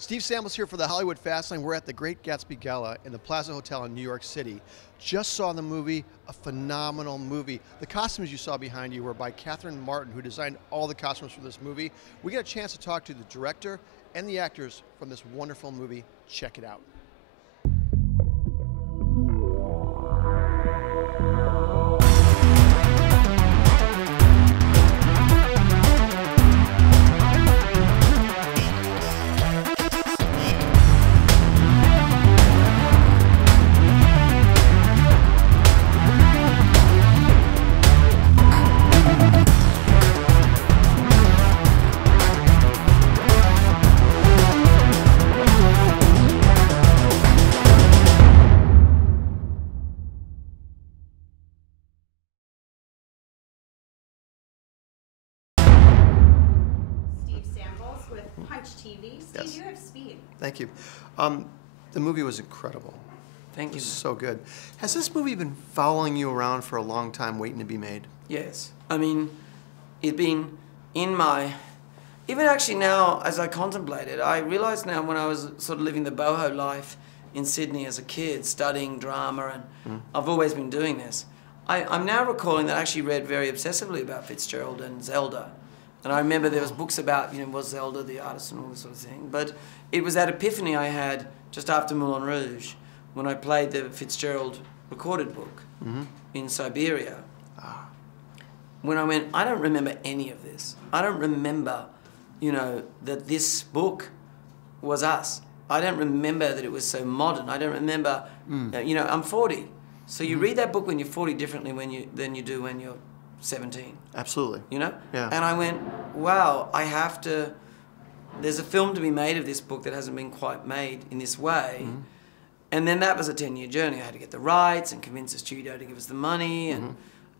Steve Samples here for the Hollywood Fastlane. We're at the Great Gatsby Gala in the Plaza Hotel in New York City. Just saw the movie, a phenomenal movie. The costumes you saw behind you were by Catherine Martin, who designed all the costumes for this movie. We got a chance to talk to the director and the actors from this wonderful movie. Check it out. TV. Steve, yes. You have speed. Thank you. The movie was incredible. Thank you. It was so good. Has this movie been following you around for a long time, waiting to be made? Yes. I mean, it's been in my... Even actually now, as I contemplate it, I realize now when I was sort of living the boho life in Sydney as a kid, studying drama, and I've always been doing this, I'm now recalling that I actually read very obsessively about Fitzgerald and Zelda. And I remember there was books about, you know, was Zelda the artist and all this sort of thing. But it was that epiphany I had just after Moulin Rouge when I played the Fitzgerald recorded book in Siberia. When I went, I don't remember any of this. I don't remember, you know, that this book was us. I don't remember that it was so modern. I don't remember, you know, I'm 40. So you read that book when you're 40 differently than you do when you're 17. Absolutely. You know? Yeah. And I went, wow, I have to... There's a film to be made of this book that hasn't been quite made in this way. And then that was a 10-year journey. I had to get the rights and convince the studio to give us the money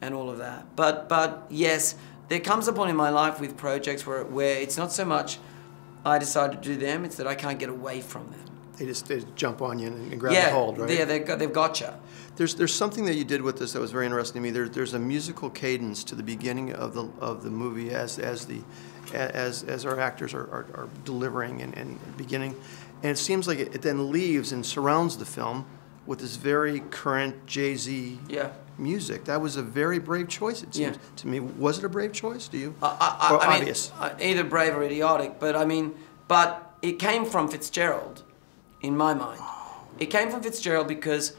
and all of that. But yes, there comes a point in my life with projects where it's not so much I decide to do them, it's that I can't get away from them. They just jump on you and grab a hold, right? Yeah, they've got you. There's something that you did with this that was very interesting to me. There's a musical cadence to the beginning of the movie as our actors are delivering and beginning, and it seems like it then leaves and surrounds the film with this very current Jay-Z music. That was a very brave choice, it seems to me. Was it a brave choice? Do you? Or obvious? Either brave or idiotic, but I mean, but it came from Fitzgerald, in my mind. It came from Fitzgerald because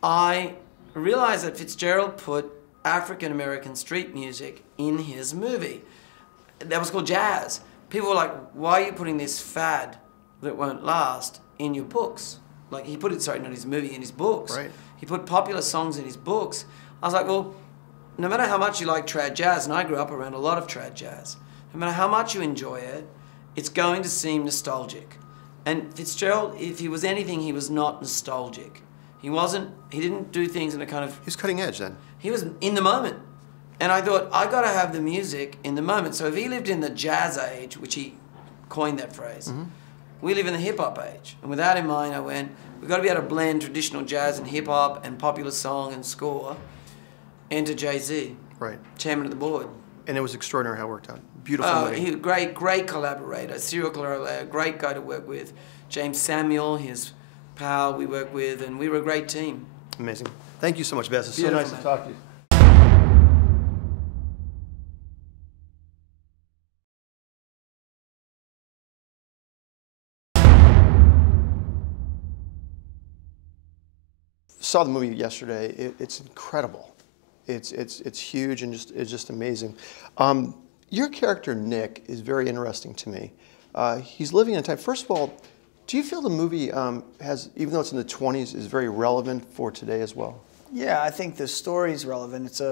I realized that Fitzgerald put African-American street music in his movie. That was called jazz. People were like, why are you putting this fad that won't last in your books? Like, he put it, sorry, not his movie, in his books. Right. He put popular songs in his books. I was like, well, no matter how much you like trad jazz, and I grew up around a lot of trad jazz, no matter how much you enjoy it, it's going to seem nostalgic. And Fitzgerald, if he was anything, he was not nostalgic. He didn't do things in a kind of... He was cutting edge then. He was in the moment. And I thought, I got to have the music in the moment. So if he lived in the jazz age, which he coined that phrase, we live in the hip-hop age. And with that in mind, I went, we've got to be able to blend traditional jazz and hip-hop and popular song and score into Jay-Z. Right. Chairman of the board. And it was extraordinary how it worked out. Beautiful movie. He was a great collaborator, serial collaborator, great guy to work with. James Samuel, his pal we work with, and we were a great team. Amazing. Thank you so much, Bess. It's so nice to talk to you. Saw the movie yesterday. It's incredible. It's huge and it's just amazing. Your character Nick is very interesting to me. He's living in a time. First of all, do you feel the movie has, even though it's in the 20s, is very relevant for today as well? Yeah, I think the story's relevant. It's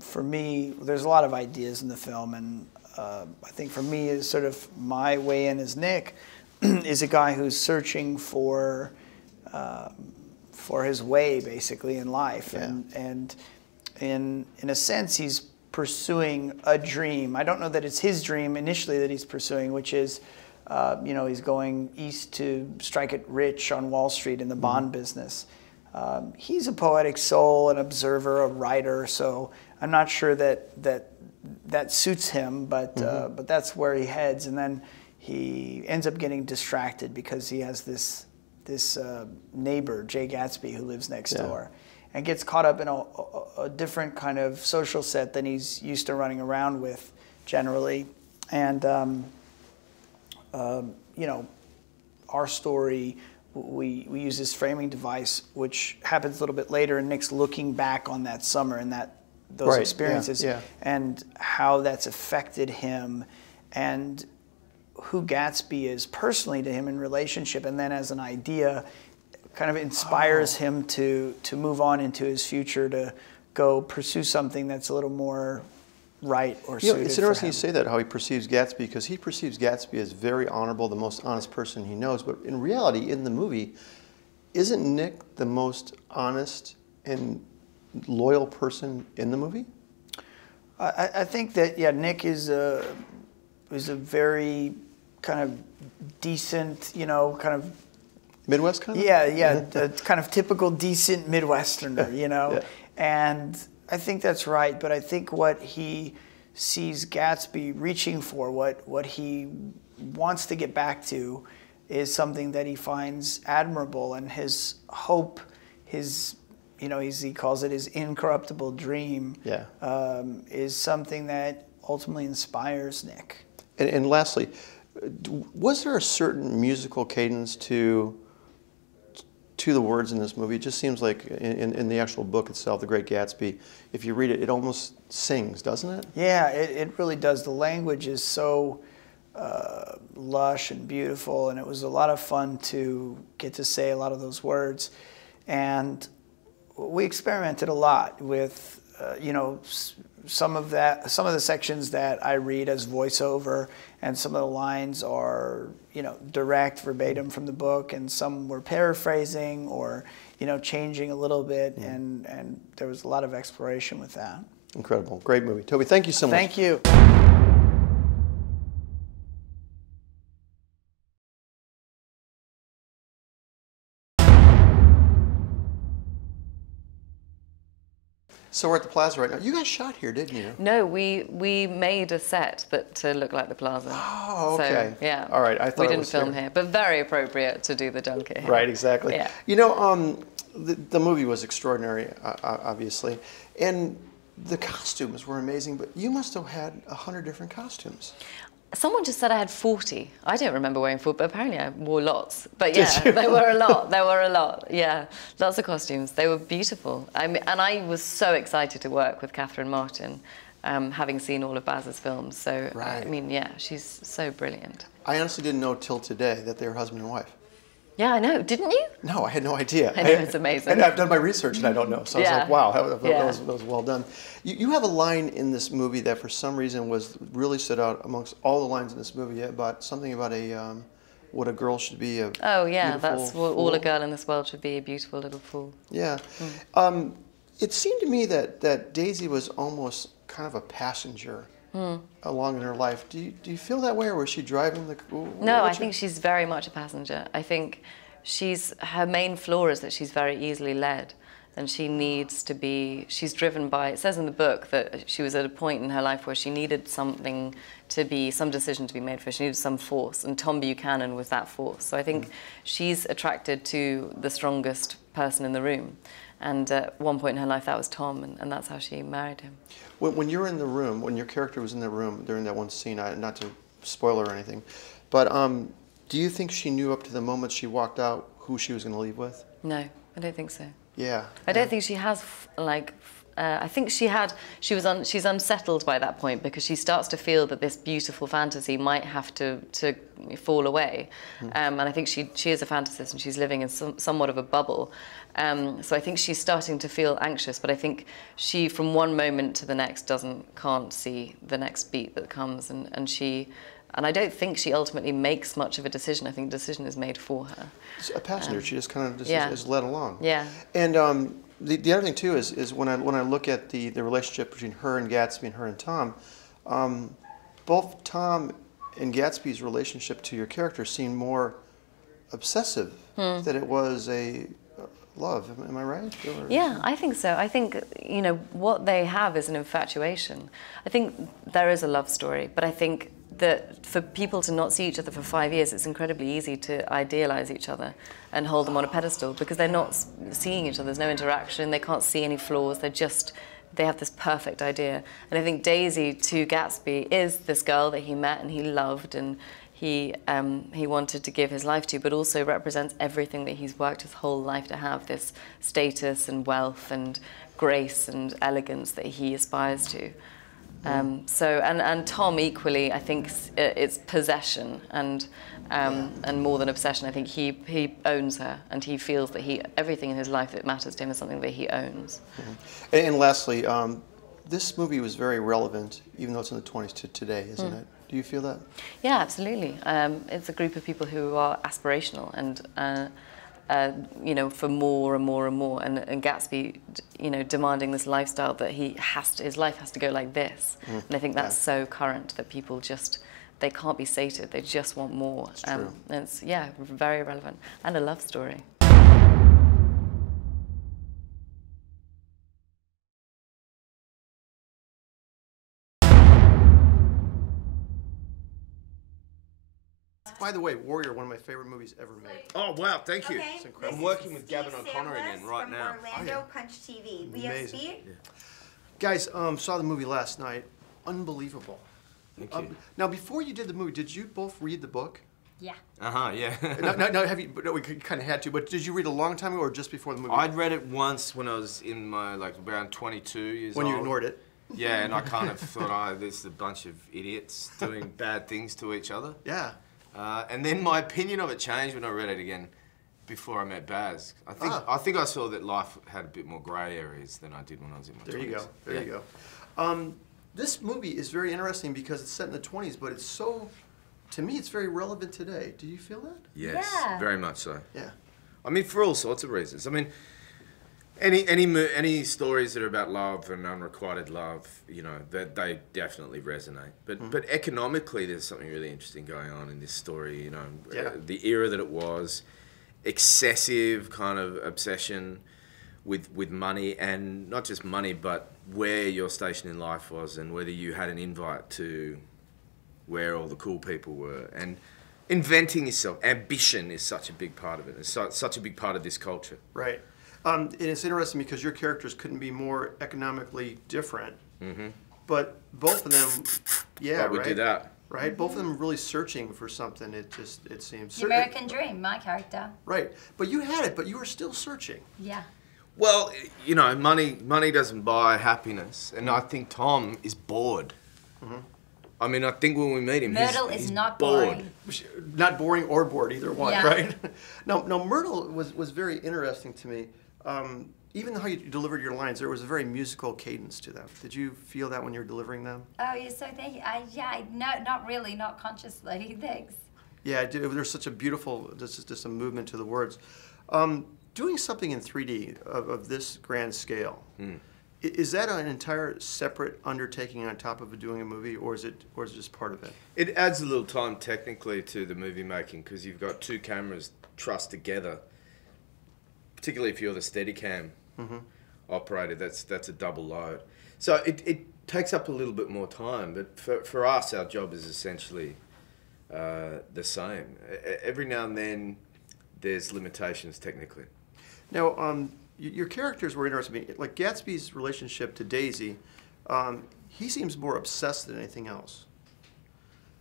for me, there's a lot of ideas in the film, and I think for me, is sort of my way in as Nick is a guy who's searching for his way, basically, in life, and in a sense, he's pursuing a dream. I don't know that it's his dream initially that he's pursuing, which is, you know, he's going east to strike it rich on Wall Street in the bond business. He's a poetic soul, an observer, a writer, so I'm not sure that that suits him, but that's where he heads, and then he ends up getting distracted because he has this neighbor, Jay Gatsby, who lives next door, and gets caught up in a different kind of social set than he's used to running around with generally. And, you know, our story, we use this framing device, which happens a little bit later, and Nick's looking back on that summer and those experiences and how that's affected him and who Gatsby is personally to him in relationship, and then as an idea kind of inspires him to move on into his future, to go pursue something that's a little more right or suited. It's interesting you say that, how he perceives Gatsby, because he perceives Gatsby as very honorable, the most honest person he knows. But in reality, in the movie, isn't Nick the most honest and loyal person in the movie? I think that, Nick is a very kind of decent, you know, kind of Midwest kind of? Yeah, kind of typical decent Midwesterner, you know. And I think that's right, but I think what he sees Gatsby reaching for, what he wants to get back to, is something that he finds admirable, and his hope, his, you know, he calls it his incorruptible dream, is something that ultimately inspires Nick. And lastly, was there a certain musical cadence to the words in this movie? It just seems like in the actual book itself, The Great Gatsby, if you read it, it almost sings, doesn't it? Yeah, it really does. The language is so lush and beautiful, and it was a lot of fun to get to say a lot of those words. And we experimented a lot with, you know, some of the sections that I read as voiceover, and some of the lines are, you know, direct verbatim from the book, and some were paraphrasing or, you know, changing a little bit, and there was a lot of exploration with that. Incredible. Great movie. Toby, thank you so much. Thank you. So we're at the Plaza right now. You guys shot here, didn't you? No, we made a set to look like the Plaza. Oh, okay. So, yeah. All right, I thought we it didn't was film here, but very appropriate to do the junket here. Right, exactly. Yeah. You know, the movie was extraordinary, obviously, and the costumes were amazing. But you must have had 100 different costumes. Someone just said I had 40. I don't remember wearing 40, but apparently I wore lots. But yeah, there were a lot. There were a lot. Yeah, lots of costumes. They were beautiful. And I was so excited to work with Catherine Martin, having seen all of Baz's films. So, I mean, yeah, she's so brilliant. I honestly didn't know till today that they were husband and wife. Yeah, I know. Didn't you? No, I had no idea. I know, it's amazing. And I've done my research and I don't know. So I was like, wow, that was well done. You have a line in this movie that for some reason really stood out amongst all the lines in this movie about something about what a girl should be. Oh yeah, that's what all a fool. girl in this world should be, a beautiful little fool. Yeah. It seemed to me that Daisy was almost kind of a passenger along in her life. Do you feel that way, or was she driving the? No, I think she's very much a passenger. I think her main flaw is that she's very easily led, and she needs to be. She's driven by. It says in the book that she was at a point in her life where she needed some decision to be made for her. She needed some force, and Tom Buchanan was that force. So I think she's attracted to the strongest person in the room. And at one point in her life, that was Tom, and that's how she married him. When you're in the room, when your character was in the room during that one scene, not to spoil her or anything, but do you think she knew up to the moment she walked out who she was going to leave with? No, I don't think so. Yeah. I don't think she has, I think she's unsettled by that point, because she starts to feel that this beautiful fantasy might have to fall away. And I think she is a fantasist, and she's living in somewhat of a bubble. So I think she's starting to feel anxious, but I think she, from one moment to the next, can't see the next beat that comes, and I don't think she ultimately makes much of a decision. I think the decision is made for her. It's a passenger. She just kind of is led along. Yeah. And the other thing too is when I look at the relationship between her and Gatsby and her and Tom, both Tom and Gatsby's relationship to your character seemed more obsessive than it was love. Am I right? Or- Yeah, I think so. I think, you know, what they have is an infatuation. I think there is a love story, but I think that for people to not see each other for 5 years, it's incredibly easy to idealize each other and hold them on a pedestal because they're not seeing each other. There's no interaction. They can't see any flaws. They have this perfect idea. And I think Daisy to Gatsby is this girl that he met and he loved and he wanted to give his life to, but also represents everything that he's worked his whole life to have, this status and wealth and grace and elegance that he aspires to. And Tom equally, I think it's possession and more than obsession. I think he owns her and he feels that everything in his life that matters to him is something that he owns. And lastly, this movie was very relevant, even though it's in the 20s, to today, isn't it? Do you feel that? Yeah, absolutely. It's a group of people who are aspirational and you know, for more and more and more. And Gatsby, you know, demanding this lifestyle that his life has to go like this. And I think that's so current that people they can't be sated. They just want more. It's true. And it's, yeah, very relevant. And a love story. By the way, Warrior, one of my favorite movies ever made. Oh, wow, thank you. Okay, incredible. I'm working with Steve Gavin O'Connor Samwell again right from now. Orlando Punch TV. We have Amazing. Steve. Guys, saw the movie last night. Unbelievable. Thank you. Now, before you did the movie, did you both read the book? Yeah. Uh-huh, yeah. No, have you? No, we kind of had to. But did you read a long time ago, or just before the movie? I'd read it once when I was in my, like, around 22 years when old. you ignored it. Yeah, and I kind of thought, oh, this is a bunch of idiots doing bad things to each other. Yeah. And then my opinion of it changed when I read it again before I met Baz. I think I saw that life had a bit more grey areas than I did when I was in my 20s. There you go. There you go. This movie is very interesting because it's set in the 20s, but it's so, to me, it's very relevant today. Do you feel that? Yes, Yeah. very much so. Yeah. I mean, for all sorts of reasons. I mean, any stories that are about love and unrequited love, you know, that they definitely resonate. But economically, there's something really interesting going on in this story. You know, the era that it was, excessive kind of obsession with money, and not just money, but where your station in life was, and whether you had an invite to where all the cool people were, and inventing yourself. Ambition is such a big part of it. It's such a big part of this culture. Right. And it's interesting because your characters couldn't be more economically different. Mm-hmm. But both of them, yeah, But we right? do that. Right? Both of them really searching for something, it seems. The American Dream, my character. Right. But you had it, but you were still searching. Yeah. Well, you know, money doesn't buy happiness, and I think Tom is bored. Mm-hmm. I mean, I think when we meet him, Myrtle he's is not bored. boring. Not boring or bored, either one, Yeah. right? No, Myrtle was very interesting to me. Even how you delivered your lines, there was a very musical cadence to them. Did you feel that when you were delivering them? Oh, you're so thank you. No, not really, not consciously. Thanks. Yeah, I do. There's such a beautiful, just a movement to the words. Doing something in 3D of this grand scale, is that an entire separate undertaking on top of doing a movie, or is it just part of it? It adds a little time technically to the movie making because you've got two cameras trussed together. Particularly if you're the Steadicam operator, that's a double load. So it takes up a little bit more time, but for us, our job is essentially the same. Every now and then, there's limitations technically. Now, your characters were interesting to me. Like Gatsby's relationship to Daisy, he seems more obsessed than anything else.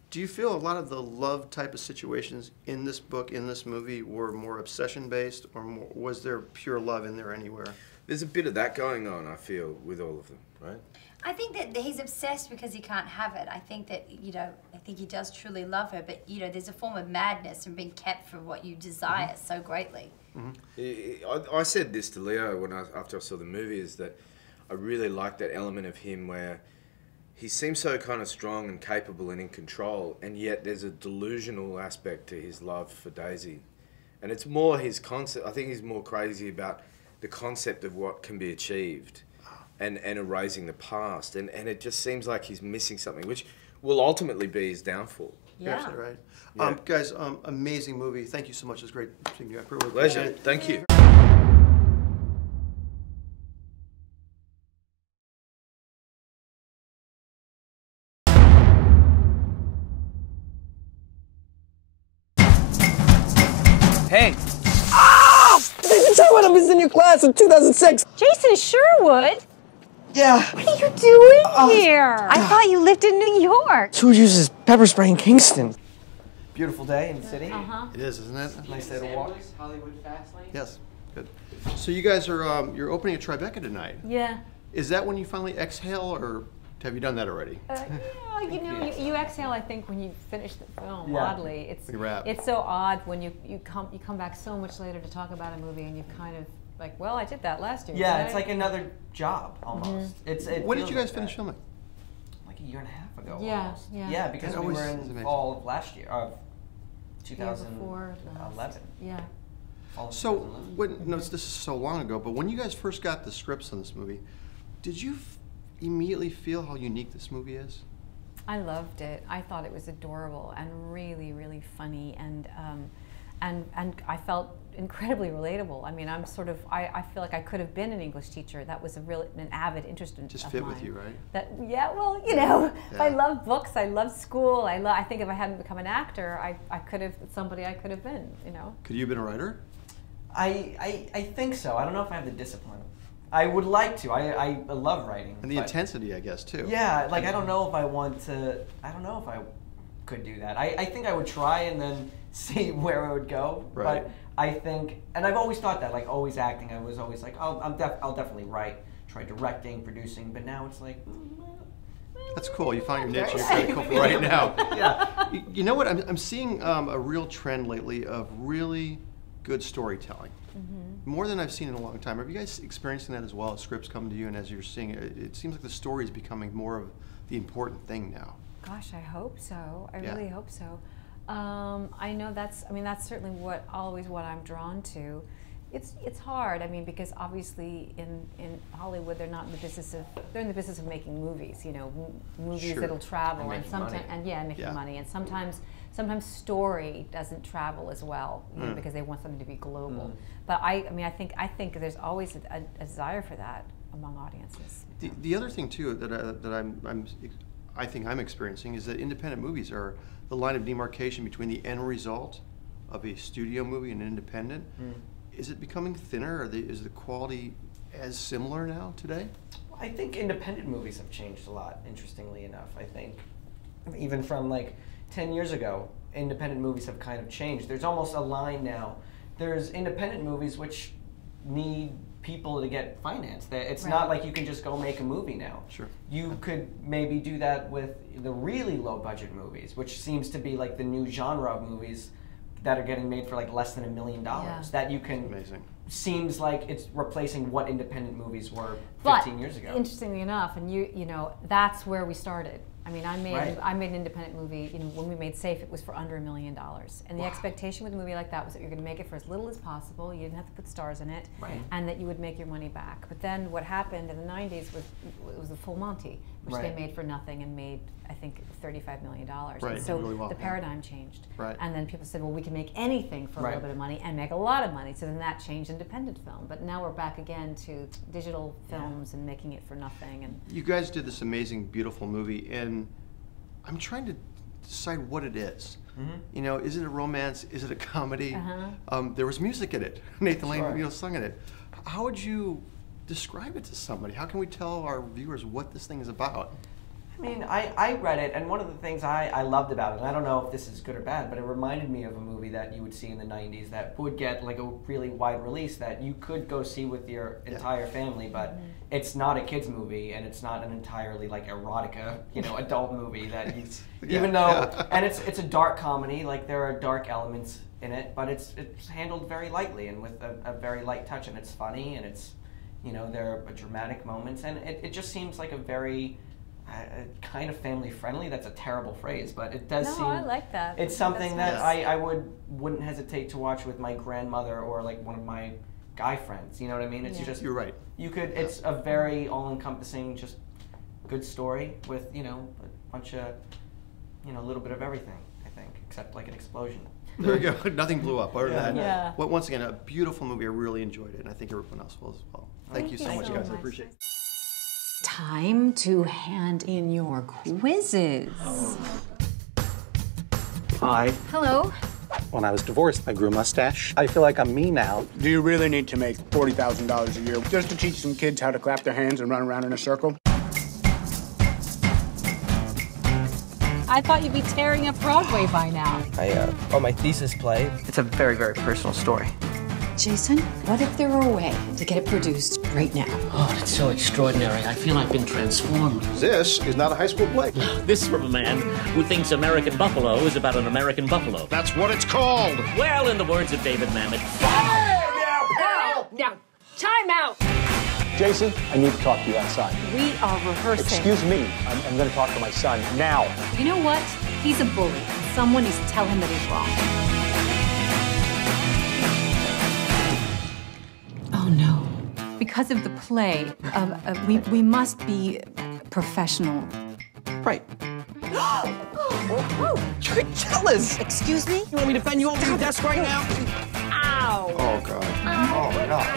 Do you feel a lot of the love type of situations in this book, in this movie, were more obsession-based, or was there pure love in there anywhere? There's a bit of that going on, I feel, with all of them, right? I think that he's obsessed because he can't have it. I think that, you know, I think he does truly love her, but, you know, there's a form of madness in being kept for what you desire so greatly. I said this to Leo after I saw the movie, is that I really like that element of him where he seems so kind of strong and capable and in control, and yet there's a delusional aspect to his love for Daisy. And it's more his concept. I think he's more crazy about the concept of what can be achieved and erasing the past. And it just seems like he's missing something, which will ultimately be his downfall. You're Yeah. absolutely right. Yeah. Guys, amazing movie. Thank you so much. It was great seeing you. I really Pleasure. appreciate it. Thank you. Hey. Ah! Did you tell me I was in your class in 2006? Jason Sherwood? Yeah. What are you doing here? I thought you lived in New York. Who uses pepper spray in Kingston? Beautiful day in the city. It is, isn't it? Nice day to walk. Hollywood Fastlane. Yes, good. So you guys are, you're opening a Tribeca tonight. Yeah. Is that when you finally exhale, or have you done that already? Yeah, you know, you exhale, I think, when you finish the film, Yeah. oddly. We wrap. It's so odd when you come back so much later to talk about a movie and you kind of, like, well, I did that last year. Yeah, didn't it's I? like another job almost. It When did feels you guys like finish that. filming? Like a year and a half ago. Yeah, almost. yeah. Yeah, because That we always were is in amazing. fall of last year, of Year before 2011. last. Yeah. Fall of So, 2011. this is so long ago, but when you guys first got the scripts on this movie, did you immediately feel how unique this movie is? I loved it. I thought it was adorable and really, really funny, and I felt incredibly relatable. I mean, I feel like I could have been an English teacher. That was an avid interest in Just of fit mine. with you, right? Well, you know, Yeah. I love books. I love school. I think if I hadn't become an actor, I could have somebody I could have been. You know. Could you have been a writer? I think so. I don't know if I have the discipline. I would like to. I love writing. And the but- intensity, I guess, too. Yeah, like I don't know if I want to. I don't know if I could do that. I think I would try and then see where it would go. Right. But I think, and I've always thought that, like always acting, I was always like, I'll definitely write, try directing, producing. But now it's like. That's cool. You found your niche. You're pretty cool for right now. Yeah. You know what? I'm seeing a real trend lately of really good storytelling. More than I've seen in a long time. Are you guys experiencing that as well? As scripts come to you, and as you're seeing it, it seems like the story is becoming more of the important thing now. Gosh, I hope so. I Yeah. really hope so. I know that's certainly what I'm drawn to. It's hard. I mean, because obviously in Hollywood they're in the business of making movies. You know, movies Sure. that'll travel And and making sometimes money. making money, and sometimes story doesn't travel as well, you know, because they want something to be global. But I think there's always a desire for that among audiences. The other thing too that I think I'm experiencing is that independent movies are the line of demarcation between the end result of a studio movie and independent. Is it becoming thinner? Is the quality as similar now today? I think independent movies have changed a lot, interestingly enough. I think even from like 10 years ago, independent movies have kind of changed. There's almost a line now. There's independent movies which need people to get financed. It's not like you can just go make a movie now. Sure. You could maybe do that with the really low budget movies, which seems to be like the new genre of movies that are getting made for like less than $1 million. Yeah. That you can. Amazing. Seems like it's replacing what independent movies were 15 But years ago. interestingly enough, and you know, that's where we started. I mean, I made an independent movie. You know, when we made Safe, it was for under $1 million, and the expectation with a movie like that was that you're going to make it for as little as possible. You didn't have to put stars in it, and that you would make your money back. But then what happened in the '90s was the Full Monty, which they made for nothing and made, I think, $35 million. Right, And so really well, the yeah. paradigm changed. Right. And then people said, well, we can make anything for a little bit of money and make a lot of money. So then that changed independent film. But now we're back again to digital films and making it for nothing. And You guys did this amazing, beautiful movie, and I'm trying to decide what it is. You know, is it a romance? Is it a comedy? There was music in it. Nathan Lane, sung in it. How would you describe it to somebody? How can we tell our viewers what this thing is about? I mean, I read it, and one of the things I loved about it, and I don't know if this is good or bad, but it reminded me of a movie that you would see in the 90s that would get like a really wide release that you could go see with your entire family, but it's not a kid's movie, and it's not an entirely like erotica, adult movie that you, even though, and it's a dark comedy, like there are dark elements in it, but it's handled very lightly and with a very light touch, and it's funny, and it's, there are dramatic moments, and it just seems like a very kind of family friendly. That's a terrible phrase, but it does seem. No, I like that. It's something that I wouldn't hesitate to watch with my grandmother or like one of my guy friends. You know what I mean? It's just You're right. You could. It's a very all-encompassing, just good story with a bunch of a little bit of everything. I think, except like an explosion. There you go. Nothing blew up. Other than that. Yeah. Well, once again, a beautiful movie. I really enjoyed it, and I think everyone else will as well. Thank you so much, guys. I appreciate it. Time to hand in your quizzes. Hi. Hello. When I was divorced, I grew a mustache. I feel like I'm me now. Do you really need to make $40,000 a year just to teach some kids how to clap their hands and run around in a circle? I thought you'd be tearing up Broadway by now. I wrote my thesis play. It's a very, very personal story. Jason, what if there were a way to get it produced right now? Oh, it's so extraordinary. I feel I've been transformed. This is not a high school play. This from a man who thinks American Buffalo is about an American buffalo. That's what it's called. Well, in the words of David Mamet, Now, time out! Jason, I need to talk to you outside. We are rehearsing. Excuse me, I'm going to talk to my son now. You know what? He's a bully, and someone needs to tell him that he's wrong. Oh, no. Because of the play, we must be professional. Right. You're jealous. Excuse me? You want me to bend you over your desk right now? Ow! Oh, God. Oh, God.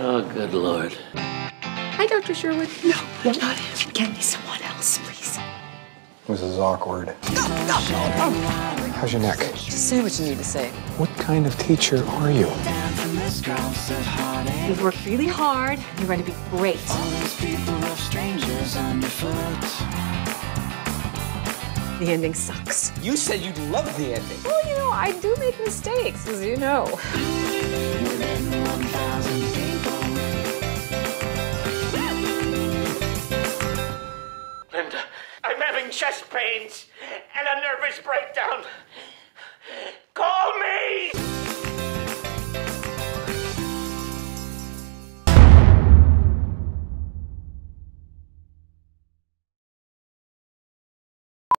oh, good Lord. Hi, Dr. Sherwood. No, not him. Get me someone else, please. This is awkward. How's your neck? Just say what you need to say. What kind of teacher are you? You've worked really hard. You're going to be great. The ending sucks. You said you loved the ending. Well, you know, I do make mistakes, as you know. Linda, I'm having chest pains.